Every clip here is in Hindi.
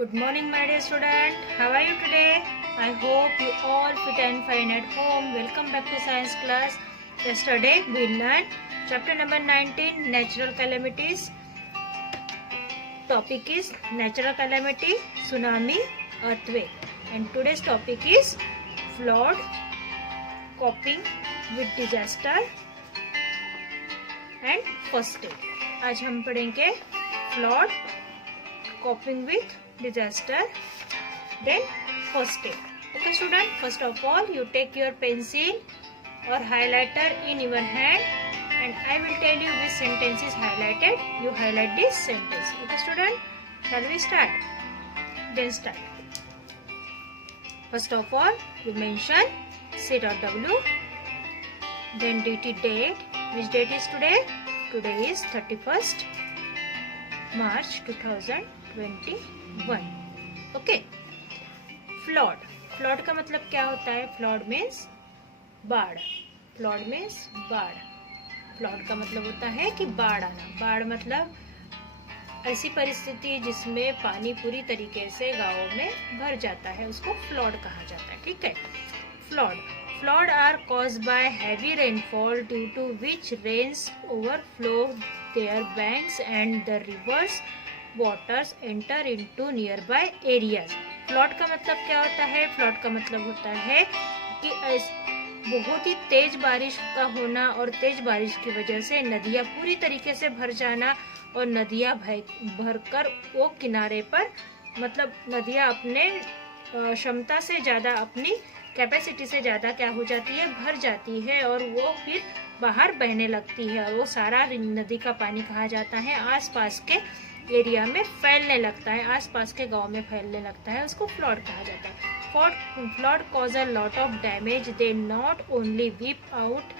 Good morning, my dear student. How are you today? I hope you all fit and fine at home. Welcome back to science class. Yesterday we learned chapter number 19, natural calamities. Topic is natural calamity, tsunami, earthquake. And today's topic is flood, coping with disaster and first aid. आज हम पढ़ेंगे flood, coping with disaster, then first aid. Okay student, first of all you take your pencil or highlighter in your hand and I will tell you which sentence is highlighted. You highlight this sentence. Okay student, shall we start? Then start. First of all you mention C.W, then DT date. Which date is today? Today is 31st March 2021. Okay. Flood. Flood का मतलब क्या होता है? फ्लड मीन्स बाढ़. फ्लड मीन्स बाढ़. फ्लड का मतलब होता है कि बाढ़ आना. बाढ़ मतलब ऐसी परिस्थिति जिसमें पानी पूरी तरीके से गांवों में भर जाता है, उसको फ्लड कहा जाता है. ठीक है. Flood. Flood are caused by heavy rainfall due to which rains overflow their banks and the rivers waters enter into nearby areas. Flood का मतलब क्या होता है? फ्लड का मतलब होता है कि बहुत ही तेज बारिश का होना और तेज बारिश की वजह से नदियां पूरी तरीके से भर जाना और नदियां भरकर वो किनारे पर, मतलब नदियां अपने क्षमता से ज़्यादा, अपनी कैपेसिटी से ज़्यादा क्या हो जाती है? भर जाती है और वो फिर बाहर बहने लगती है और वो सारा नदी का पानी कहा जाता है आसपास के एरिया में फैलने लगता है, आसपास के गांव में फैलने लगता है, उसको फ्लड कहा जाता है. Flood cause a lot of damage. They not only whip out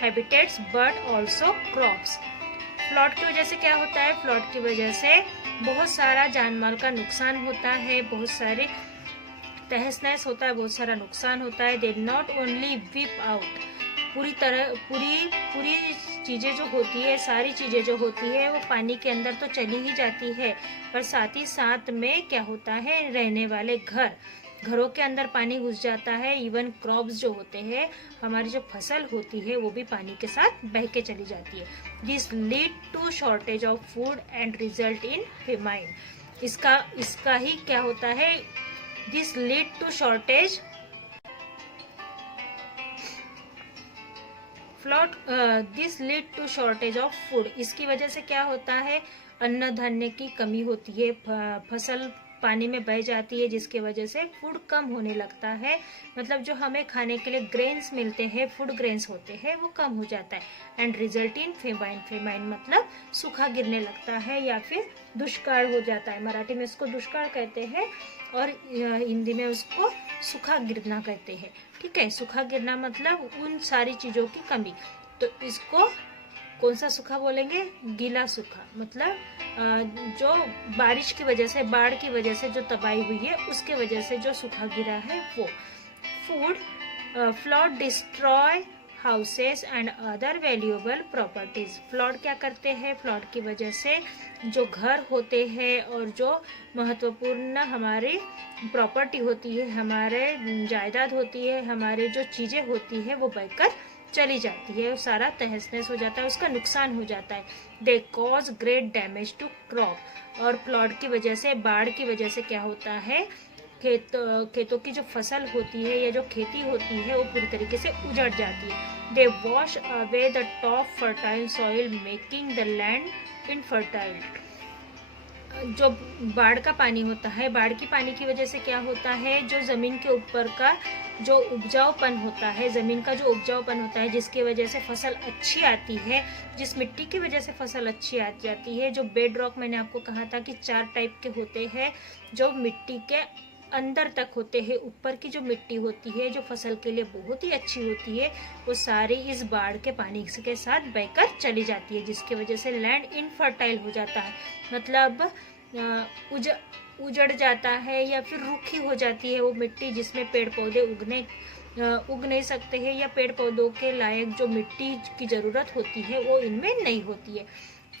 habitats but also crops. Flood की वजह से क्या होता है? फ्लड की वजह से बहुत सारा जानमाल का नुकसान होता है, बहुत सारे तहस नहस होता है, बहुत सारा नुकसान होता है. They not only whip out, पूरी चीज़ें जो होती है, सारी चीज़ें जो होती है वो पानी के अंदर तो चली ही जाती है, पर साथ ही साथ में क्या होता है? रहने वाले घरों के अंदर पानी घुस जाता है. इवन क्रॉप्स जो होते हैं, हमारी जो फसल होती है, वो भी पानी के साथ बह के चली जाती है. This lead to shortage of food and result in famine. इसका ही क्या होता है? This lead to shortage this lead to shortage of food. इसकी वजह से क्या होता है? अन्न धान्य की कमी होती है, फसल पानी में बह जाती है, जिसकी वजह से फूड कम होने लगता है. मतलब जो हमें खाने के लिए ग्रेन्स मिलते हैं, फूड ग्रेन्स होते हैं, वो कम हो जाता है. And result in famine. Famine मतलब सूखा गिरने लगता है या फिर दुष्काल हो जाता है. मराठी में इसको दुष्काल कहते हैं और हिंदी में उसको सूखा गिरना कहते हैं. ठीक है. सूखा गिरना मतलब उन सारी चीज़ों की कमी. तो इसको कौन सा सूखा बोलेंगे? गीला सूखा. मतलब जो बारिश की वजह से, बाढ़ की वजह से जो तबाही हुई है, उसके वजह से जो सूखा गिरा है वो. Food. Flood destroy houses and other valuable properties. Flood क्या करते हैं? फ्लड की वजह से जो घर होते हैं और जो महत्वपूर्ण हमारी प्रॉपर्टी होती है, हमारे जायदाद होती है, हमारे जो चीज़ें होती है, वो बहकर चली जाती है, सारा तहस नहस हो जाता है, उसका नुकसान हो जाता है. They cause great damage to crop. और फ्लड की वजह से, बाढ़ की वजह से क्या होता है? खेतों की जो फसल होती है या जो खेती होती है, वो पूरी तरीके से उजड़ जाती है. दे wash away the top fertile soil making the land infertile. जो बाढ़ का पानी होता है, बाढ़ की पानी की वजह से क्या होता है? जो ज़मीन के ऊपर का जो उपजाऊपन होता है, ज़मीन का जो उपजाऊपन होता है, जिसकी वजह से फसल अच्छी आती है, जिस मिट्टी की वजह से फसल अच्छी आ जाती है. जो बेड रॉक, मैंने आपको कहा था कि 4 टाइप के होते हैं, जो मिट्टी के अंदर तक होते हैं. ऊपर की जो मिट्टी होती है, जो फसल के लिए बहुत ही अच्छी होती है, वो सारी इस बाढ़ के पानी के साथ बहकर चली जाती है, जिसकी वजह से लैंड इनफर्टाइल हो जाता है. मतलब उजड़ जाता है या फिर रूखी हो जाती है वो मिट्टी, जिसमें पेड़ पौधे उग नहीं सकते हैं, या पेड़ पौधों के लायक जो मिट्टी की ज़रूरत होती है वो इनमें नहीं होती है.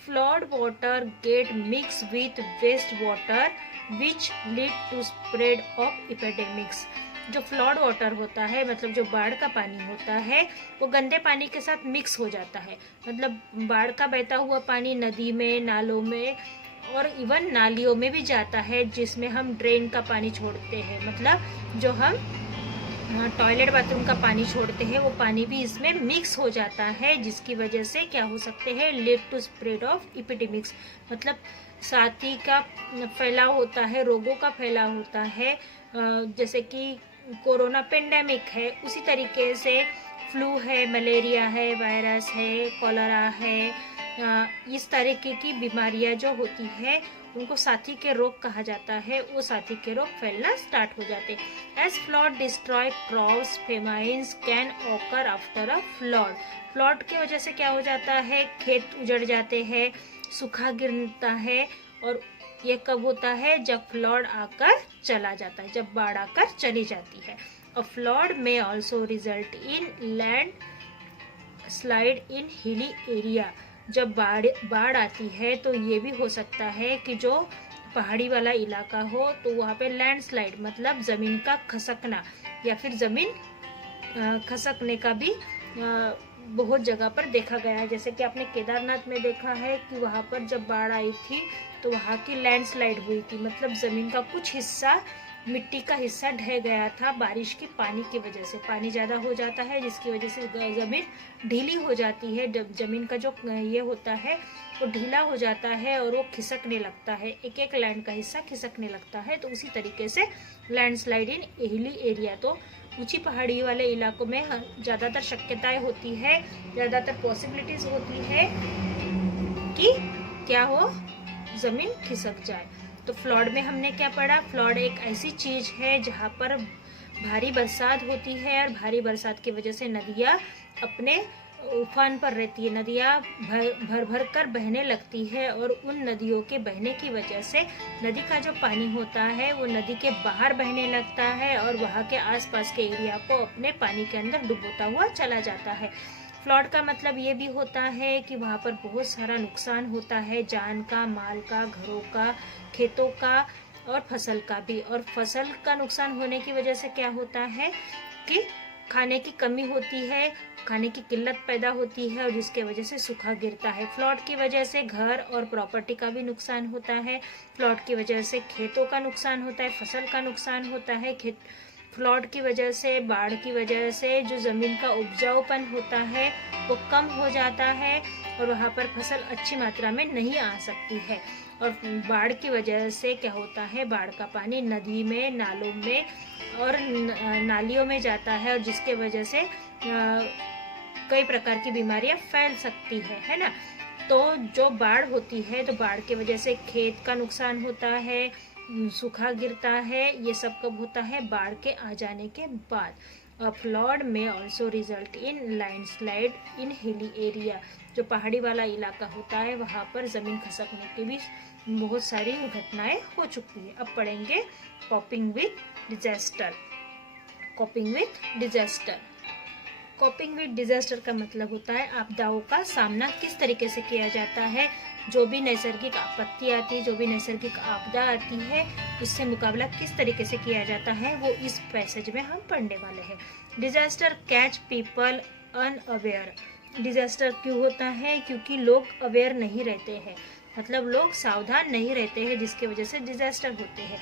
Flood water get mix with waste water which lead to spread of epidemics. जो फ्लड वाटर होता है, मतलब जो बाढ़ का पानी होता है, वो गंदे पानी के साथ मिक्स हो जाता है। मतलब बाढ़ का बहता हुआ पानी नदी में, नालों में और इवन नालियों में भी जाता है, जिसमें हम ड्रेन का पानी छोड़ते हैं। मतलब जो हम टॉयलेट बाथरूम का पानी छोड़ते हैं, वो पानी भी इसमें मिक्स हो जाता है, जिसकी वजह से क्या हो सकते हैं, lead to spread of epidemics. मतलब साथी का फैलाव होता है, रोगों का फैलाव होता है। जैसे कि कोरोना पेंडेमिक है, उसी तरीके से फ्लू है, मलेरिया है, वायरस है, कॉलरा है, इस तरीके की बीमारियां जो होती है उनको साथी के रोग कहा जाता है। वो साथी के रोग फैलना स्टार्ट हो जाते हैं। As flood destroy crops, famines can occur after a flood. Flood की वजह से क्या हो जाता है, खेत उजड़ जाते हैं, सूखा गिरता है। और ये कब होता है, जब फ्लड आकर चला जाता है, जब बाढ़ आकर चली जाती है। अ फ्लड में also result in land slide in hilly area. जब बाढ़ आती है तो ये भी हो सकता है कि जो पहाड़ी वाला इलाका हो तो वहाँ पे लैंडस्लाइड, मतलब ज़मीन का खसकना या फिर ज़मीन खसकने का भी बहुत जगह पर देखा गया है। जैसे कि आपने केदारनाथ में देखा है कि वहाँ पर जब बाढ़ आई थी तो वहाँ की लैंडस्लाइड हुई थी। मतलब ज़मीन का कुछ हिस्सा, मिट्टी का हिस्सा ढह गया था बारिश की पानी की वजह से। पानी ज़्यादा हो जाता है जिसकी वजह से ज़मीन ढीली हो जाती है। ज़मीन का जो ये होता है वो ढीला हो जाता है और वो खिसकने लगता है, एक एक लैंड का हिस्सा खिसकने लगता है। तो उसी तरीके से लैंडस्लाइड इन हिली एरिया, तो ऊंची पहाड़ी वाले इलाकों में ज़्यादातर शक्यताएं होती है, ज़्यादातर पॉसिबिलिटीज होती है कि क्या हो, ज़मीन खिसक जाए। तो फ्लड में हमने क्या पढ़ा, फ्लड एक ऐसी चीज़ है जहाँ पर भारी बरसात होती है और भारी बरसात की वजह से नदियाँ अपने उफान पर रहती है, नदियाँ भर भर कर बहने लगती है। और उन नदियों के बहने की वजह से नदी का जो पानी होता है वो नदी के बाहर बहने लगता है और वहाँ के आसपास के एरिया को अपने पानी के अंदर डुबोता हुआ चला जाता है। फ्लड का मतलब ये भी होता है कि वहाँ पर बहुत सारा नुकसान होता है, जान का, माल का, घरों का, खेतों का और फसल का भी। और फसल का नुकसान होने की वजह से क्या होता है कि खाने की कमी होती है, खाने की किल्लत पैदा होती है और जिसके वजह से सूखा गिरता है। फ्लड की वजह से घर और प्रॉपर्टी का भी नुकसान होता है। फ्लड की वजह से खेतों का नुकसान होता है, फसल का नुकसान होता है। फ्लड की वजह से, बाढ़ की वजह से जो ज़मीन का उपजाऊपन होता है वो कम हो जाता है और वहाँ पर फसल अच्छी मात्रा में नहीं आ सकती है। और बाढ़ की वजह से क्या होता है, बाढ़ का पानी नदी में, नालों में और नालियों में जाता है और जिसके वजह से कई प्रकार की बीमारियां फैल सकती है ना। तो जो बाढ़ होती है तो बाढ़ की वजह से खेत का नुकसान होता है, सूखा गिरता है। ये सब कब होता है, बाढ़ के आ जाने के बाद। A flood may also result in landslide in hilly area। जो पहाड़ी वाला इलाका होता है वहाँ पर ज़मीन खसकने की भी बहुत सारी घटनाएं हो चुकी है। अब पढ़ेंगे कॉपिंग with disaster. कॉपिंग with disaster, कॉपिंग with disaster का मतलब होता है आपदाओं का सामना किस तरीके से किया जाता है। जो भी नैसर्गिक आपत्ति आती है, जो भी नैसर्गिक आपदा आती है, उससे मुकाबला किस तरीके से किया जाता है, वो इस पैसेज में हम पढ़ने वाले हैं। Disaster catch people unaware. Disaster क्यों होता है, क्योंकि लोग अवेयर नहीं रहते हैं, मतलब लोग सावधान नहीं रहते हैं, जिसकी वजह से डिजास्टर होते हैं।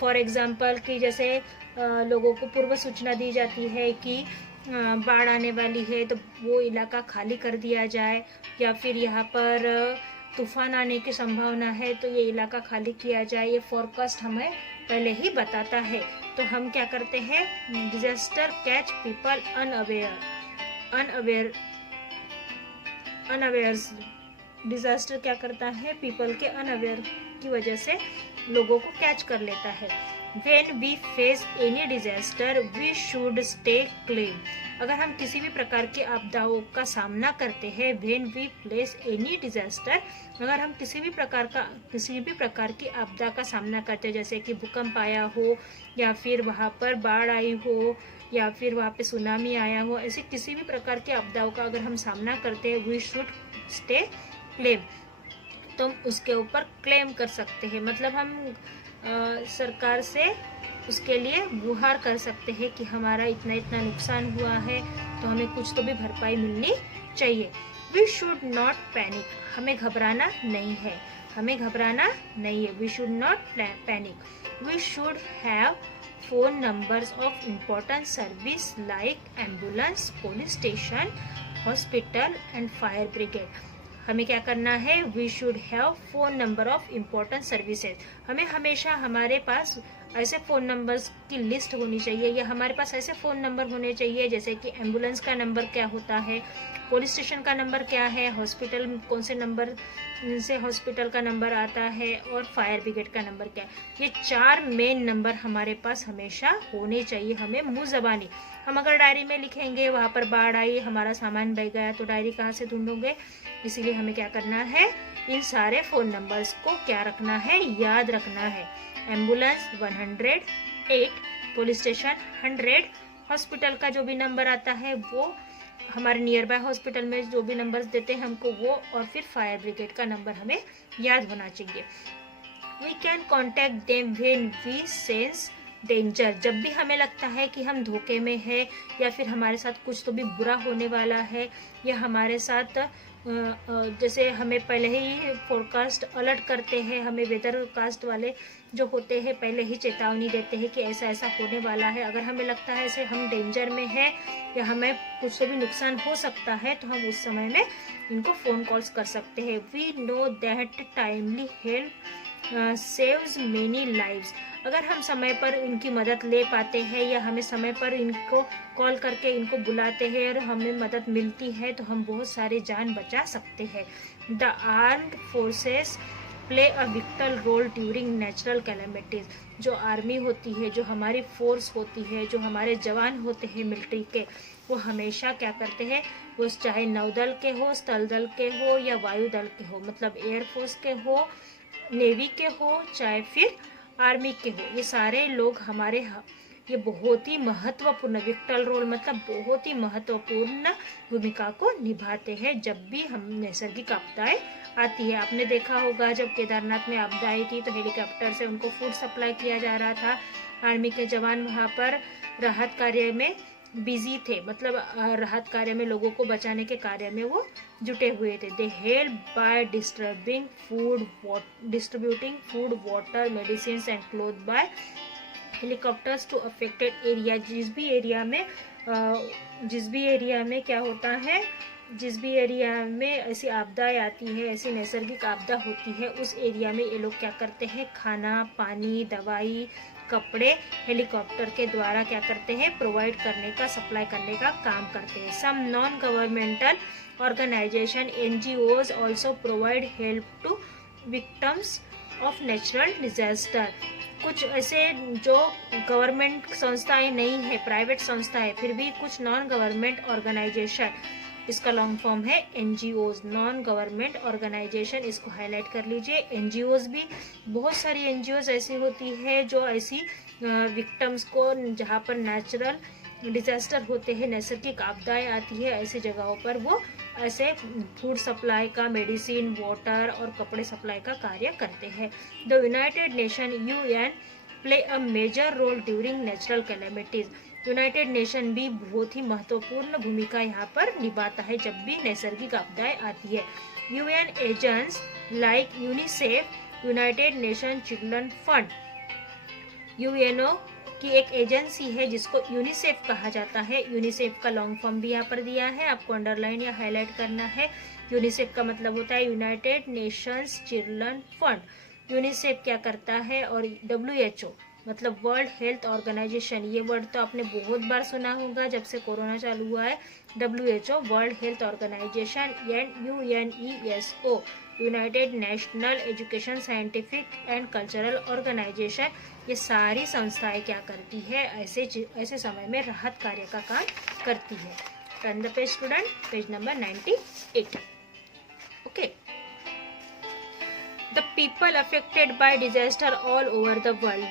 फॉर एग्जाम्पल कि जैसे लोगों को पूर्व सूचना दी जाती है कि बाढ़ आने वाली है तो वो इलाका खाली कर दिया जाए, या फिर यहाँ पर तूफान आने की संभावना है तो ये इलाका खाली किया जाए। ये फोरकास्ट हमें पहले ही बताता है। तो हम क्या करते हैं, disaster catch people unaware. Disaster क्या करता है, पीपल के अनअवेयर की वजह से लोगों को कैच कर लेता है। When we face any disaster, we should stay calm। अगर हम किसी भी प्रकार की आपदाओं का सामना करते हैं, when we face any disaster, अगर हम किसी भी प्रकार की आपदा का सामना करते हैं, जैसे कि भूकंप आया हो या फिर वहाँ पर बाढ़ आई हो या फिर वहाँ पे सुनामी आया हो, ऐसे किसी भी प्रकार की आपदाओं का अगर हम सामना करते हैं, we should stay calm। तो हम उसके ऊपर क्लेम कर सकते हैं, मतलब हम सरकार से उसके लिए गुहार कर सकते हैं कि हमारा इतना इतना नुकसान हुआ है, तो हमें कुछ तो भी भरपाई मिलनी चाहिए। वी शुड नॉट पैनिक, हमें घबराना नहीं है, हमें घबराना नहीं है। We should not panic. We should have phone numbers of important service like ambulance, police station, hospital and fire brigade। हमें क्या करना है? We should have phone number of important services. हमें हमेशा हमारे पास ऐसे फ़ोन नंबर्स की लिस्ट होनी चाहिए, या हमारे पास ऐसे फ़ोन नंबर होने चाहिए जैसे कि एम्बुलेंस का नंबर क्या होता है, पुलिस स्टेशन का नंबर क्या है, हॉस्पिटल कौन से नंबर से हॉस्पिटल का नंबर आता है, और फायर ब्रिगेड का नंबर क्या है। ये 4 मेन नंबर हमारे पास हमेशा होने चाहिए। हमें मुँह ज़बानी, हम अगर डायरी में लिखेंगे वहाँ पर बाढ़ आई, हमारा सामान बह गया, तो डायरी कहाँ से ढूंढोगे? इसीलिए हमें क्या करना है? इन सारे फ़ोन नंबर्स को क्या रखना है? याद रखना है। एम्बुलेंस 108, पुलिस स्टेशन 100, हॉस्पिटल का जो भी नंबर आता है वो, हमारे नियर बाय हॉस्पिटल में जो भी नंबर्स देते हैं हमको वो, और फिर फायर ब्रिगेड का नंबर हमें याद होना चाहिए। We can contact them when we sense danger, जब भी हमें लगता है कि हम धोखे में है, या फिर हमारे साथ कुछ तो भी बुरा होने वाला है, या हमारे साथ जैसे हमें पहले ही फोरकास्ट अलर्ट करते हैं, हमें वेदर कास्ट वाले जो होते हैं पहले ही चेतावनी देते हैं कि ऐसा ऐसा होने वाला है। अगर हमें लगता है ऐसे हम डेंजर में है या हमें कुछ तो भी नुकसान हो सकता है, तो हम उस समय में इनको फ़ोन कॉल्स कर सकते हैं। We know that timely help saves many lives. अगर हम समय पर उनकी मदद ले पाते हैं, या हमें समय पर इनको कॉल करके इनको बुलाते हैं और हमें मदद मिलती है, तो हम बहुत सारे जान बचा सकते हैं। The armed forces play a vital role during natural calamities. जो आर्मी होती है, जो हमारी फोर्स होती है, जो हमारे जवान होते हैं मिलिट्री के, वो हमेशा क्या करते हैं? वो चाहे नौदल के हो, स्थल दल के हो, या वायु दल के हो, मतलब एयरफोर्स के हो, नेवी के हो, चाहे फिर आर्मी के हो, ये सारे लोग हमारे ये बहुत ही महत्वपूर्ण विटल रोल, मतलब बहुत ही महत्वपूर्ण भूमिका को निभाते हैं जब भी हम नैसर्गिक आपदाएं आती है। आपने देखा होगा जब केदारनाथ में आपदा आई थी, तो हेलीकॉप्टर से उनको फूड सप्लाई किया जा रहा था। आर्मी के जवान वहाँ पर राहत कार्य में बिजी थे, मतलब राहत कार्य में लोगों को बचाने के कार्य में वो जुटे हुए थे। They help by distributing food, water, medicine and cloth by helicopters to affected area. जिस भी एरिया में क्या होता है, जिस भी एरिया में ऐसी आपदाएं आती है, ऐसी नैसर्गिक आपदा होती है, उस एरिया में ये लोग क्या करते हैं? खाना, पानी, दवाई, कपड़े हेलीकॉप्टर के द्वारा क्या करते हैं? प्रोवाइड करने का, सप्लाई करने का काम करते हैं। Some non governmental organisation NGOs also provide help to victims of natural disaster. कुछ ऐसे जो गवर्नमेंट संस्थाएं नहीं है, प्राइवेट संस्थाएं, फिर भी कुछ नॉन गवर्नमेंट ऑर्गेनाइजेशन, इसका लॉन्ग फॉर्म है NGOs, नॉन गवर्नमेंट ऑर्गेनाइजेशन, इसको हाईलाइट कर लीजिए। NGOs भी बहुत सारी NGOs ऐसी होती है जो ऐसी विक्टिम्स को, जहाँ पर नेचुरल डिजास्टर होते हैं, नैसर्गिक आपदाएं आती है, ऐसी जगहों पर वो ऐसे फूड सप्लाई का, मेडिसिन, वाटर और कपड़े सप्लाई का कार्य करते हैं। The United Nation UN play a major role during natural calamities. United Nation भी बहुत ही महत्वपूर्ण भूमिका यहाँ पर निभाता है जब भी नैसर्गिक आपदाएं आती है। UN agents like UNICEF, United nation children fund, UNO की एक एजेंसी है जिसको यूनिसेफ कहा जाता है। यूनिसेफ का लॉन्ग फॉर्म भी यहाँ पर दिया है, आपको अंडरलाइन या हाईलाइट करना है। यूनिसेफ का मतलब होता है United Nations children fund. UNICEF क्या करता है? और WHO मतलब वर्ल्ड हेल्थ ऑर्गेनाइजेशन, ये वर्ड तो आपने बहुत बार सुना होगा जब से कोरोना चालू हुआ है। WHO World Health Organisation, UNESCO United National Education Scientific and Cultural Organisation, ये सारी संस्थाएं क्या करती है? ऐसे समय में राहत कार्य का काम करती है। Turn the page student, page number 98। Okay, the people affected by disaster all over the world.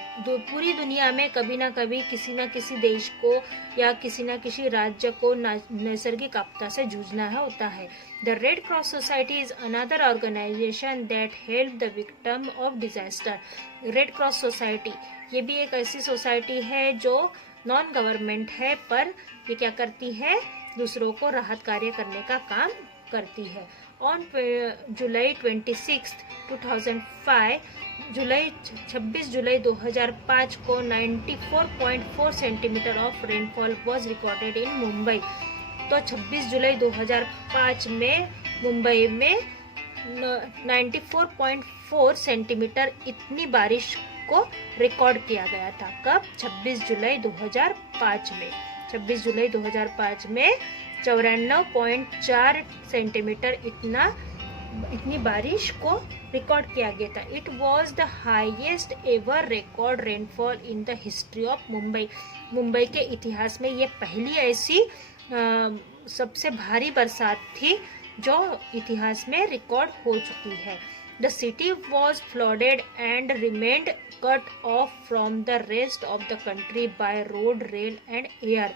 पूरी दुनिया में कभी ना कभी किसी न किसी देश को या किसी न किसी राज्य को नैसर्गिक आपदा से जूझना होता है। The Red Cross Society is another organisation that help the victim of disaster. Red Cross Society ये भी एक ऐसी सोसाइटी है जो नॉन गवर्नमेंट है, पर ये क्या करती है, दूसरों को राहत कार्य करने का काम करती है। ऑन जुलाई 26, 2005 26 जुलाई 2005 को 94.4 centimetre of rainfall was recorded in Mumbai. तो 26 जुलाई 2005 में मुंबई में 94.4 सेंटीमीटर इतनी बारिश को रिकॉर्ड किया गया था। कब? 26 जुलाई 2005 में। 26 जुलाई 2005 में 94.4 सेंटीमीटर इतनी बारिश को रिकॉर्ड किया गया था। It was the highest ever record rainfall in the history of Mumbai. Mumbai के इतिहास में ये पहली ऐसी सबसे भारी बरसात थी जो इतिहास में रिकॉर्ड हो चुकी है। The city was flooded and remained cut off from the rest of the country by road, rail and air.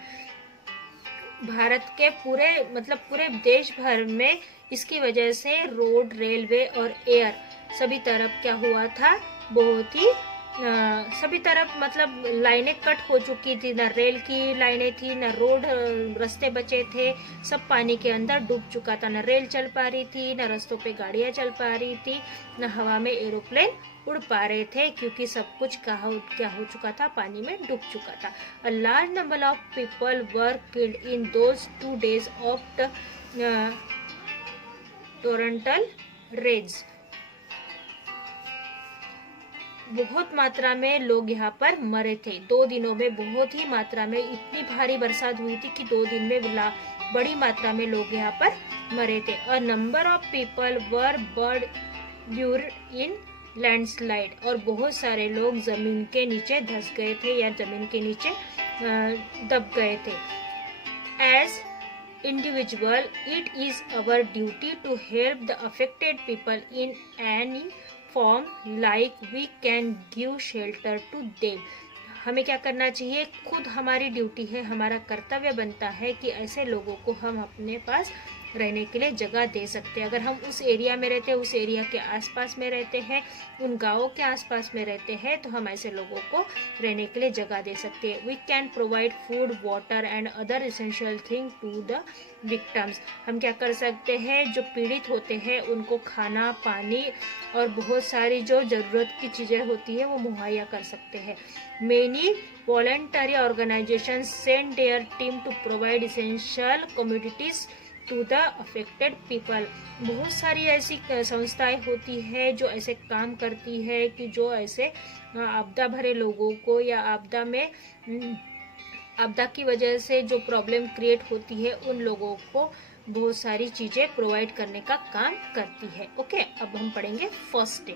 Bharat के पूरे देश भर में इसकी वजह से रोड, रेलवे और एयर सभी तरफ क्या हुआ था, बहुत ही सभी तरफ लाइनें कट हो चुकी थी। न रेल की लाइनें थी, न रोड रास्ते बचे थे, सब पानी के अंदर डूब चुका था। न रेल चल पा रही थी, न रास्तों पे गाड़ियां चल पा रही थी, न हवा में एरोप्लेन उड़ पा रहे थे, क्योंकि सब कुछ क्या हो चुका था, पानी में डूब चुका था। A large number of people were killed in those 2 days of the torrential rains. बहुत मात्रा में लोग यहाँ पर मरे थे। 2 दिनों में बहुत ही मात्रा में इतनी भारी बरसात हुई थी कि 2 दिन में बड़ी मात्रा में लोग यहाँ पर मरे थे। A number of people were bird in landslide, और बहुत सारे लोग जमीन के नीचे धंस गए थे या जमीन के नीचे दब गए थे। As individual it is our duty to help the affected people in any form like we can give shelter to them. हमें क्या करना चाहिए, खुद हमारी ड्यूटी है, हमारा कर्तव्य बनता है कि ऐसे लोगों को हम अपने पास रहने के लिए जगह दे सकते हैं। अगर हम उस एरिया में रहते हैं, उस एरिया के आसपास में रहते हैं, उन गाँवों के आसपास में रहते हैं, तो हम ऐसे लोगों को रहने के लिए जगह दे सकते हैं। We can provide food, water and other essential thing to the victims. हम क्या कर सकते हैं, जो पीड़ित होते हैं उनको खाना, पानी और बहुत सारी जो ज़रूरत की चीज़ें होती है वो मुहैया कर सकते हैं। Many voluntary organisation send their team to provide essential commodities to the affected people. बहुत सारी ऐसी संस्थाएं होती है जो ऐसे काम करती है कि जो ऐसे आपदा भरे लोगों को या आपदा की वजह से जो प्रॉब्लम क्रिएट होती है उन लोगों को बहुत सारी चीज़ें प्रोवाइड करने का काम करती है। ओके, अब हम पढ़ेंगे फर्स्ट एड।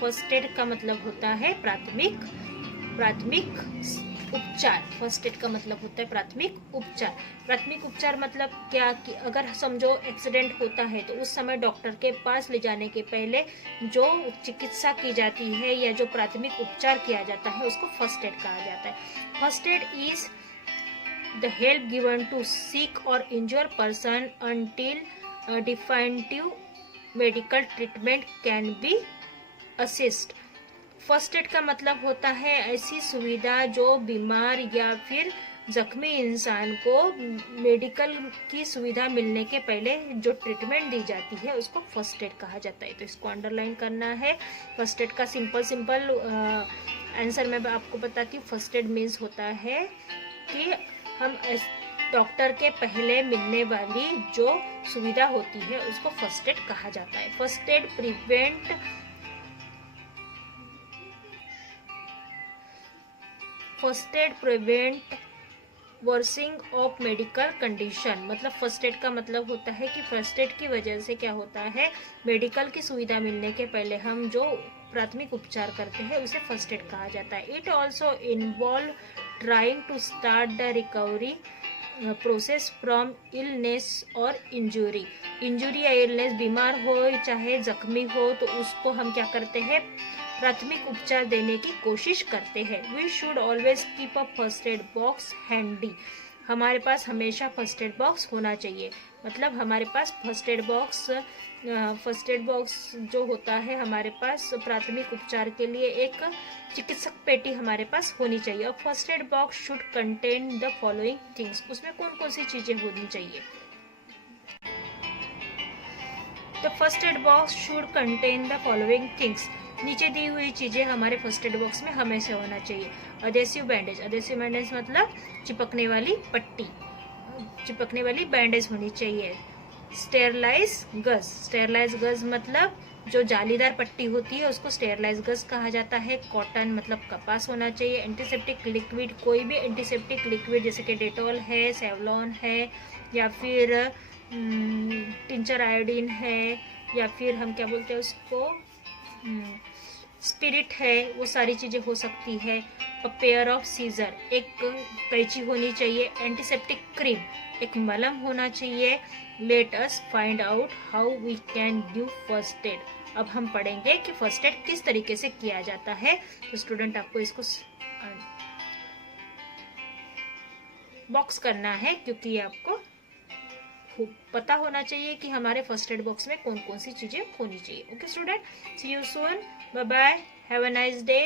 फर्स्ट एड का मतलब होता है प्राथमिक उपचार। फर्स्ट एड का मतलब होता है प्राथमिक उपचार। प्राथमिक उपचार मतलब क्या कि अगर समझो एक्सीडेंट होता है तो उस समय डॉक्टर के पास ले जाने के पहले जो चिकित्सा की जाती है या जो प्राथमिक उपचार किया जाता है उसको फर्स्ट एड कहा जाता है। First add is the help given to sick or injured person until definitive medical treatment can be assist। First aid का मतलब होता है ऐसी सुविधा जो बीमार या फिर जख्मी इंसान को मेडिकल की सुविधा मिलने के पहले जो ट्रीटमेंट दी जाती है उसको फर्स्ट एड कहा जाता है। तो इसको अंडरलाइन करना है। फर्स्ट एड का सिंपल आंसर मैं आपको बताती हूँ। फर्स्ट एड मीन्स होता है कि हम डॉक्टर के पहले मिलने वाली जो सुविधा होती है उसको फर्स्ट एड कहा जाता है। First aid prevent worsening of medical condition. मतलब फर्स्ट एड का मतलब होता है कि फर्स्ट एड की वजह से क्या होता है, मेडिकल की सुविधा मिलने के पहले हम जो प्राथमिक उपचार करते हैं उसे फर्स्ट एड कहा जाता है। It also involve trying to start the recovery process from illness और इंजुरी। इंजुरी या इलनेस, बीमार हो चाहे जख्मी हो, तो उसको हम क्या करते हैं, प्राथमिक उपचार देने की कोशिश करते हैं। We should always keep a first aid box handy. हमारे पास हमेशा फर्स्ट एड बॉक्स होना चाहिए। मतलब हमारे पास फर्स्ट एड बॉक्स जो होता है, हमारे पास प्राथमिक उपचार के लिए एक चिकित्सक पेटी हमारे पास होनी चाहिए। और first aid box should contain the following things. उसमें कौन कौन सी चीजें होनी चाहिए? The first aid box should contain the following things. नीचे दी हुई चीजें हमारे फर्स्ट एड बॉक्स में हमेशा होना चाहिए। अडेसिव बैंडेज, अडेसिव बैंडेज मतलब चिपकने वाली पट्टी, चिपकने वाली बैंडेज होनी चाहिए। स्टेरलाइज गज, स्टेरलाइज गज मतलब जो जालीदार पट्टी होती है उसको स्टेरलाइज गज कहा जाता है। कॉटन मतलब कपास होना चाहिए। एंटीसेप्टिक लिक्विड, कोई भी एंटीसेप्टिक लिक्विड जैसे कि डेटॉल है, सेवलॉन है, या फिर टिंचर आयोडीन है, या फिर हम क्या बोलते हैं उसको, स्पिरिट है, वो सारी चीज़ें हो सकती है। अ पेयर ऑफ सीजर, एक कैंची होनी चाहिए। एंटीसेप्टिक क्रीम, एक मलम होना चाहिए। Let us find out how we can give first aid. अब हम पढ़ेंगे कि फर्स्ट एड किस तरीके से किया जाता है। तो स्टूडेंट आपको इसको बॉक्स करना है, क्योंकि ये आपको पता होना चाहिए कि हमारे फर्स्ट एड बॉक्स में कौन कौन सी चीजें होनी चाहिए। Okay student, see you soon, bye bye, have a nice day.